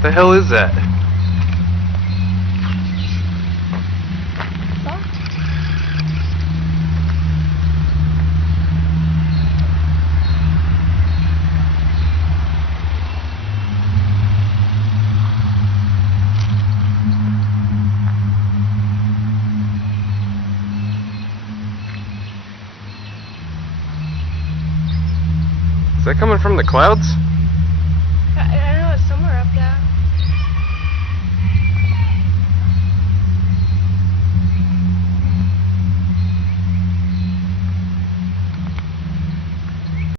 The hell is that? Is that coming from the clouds?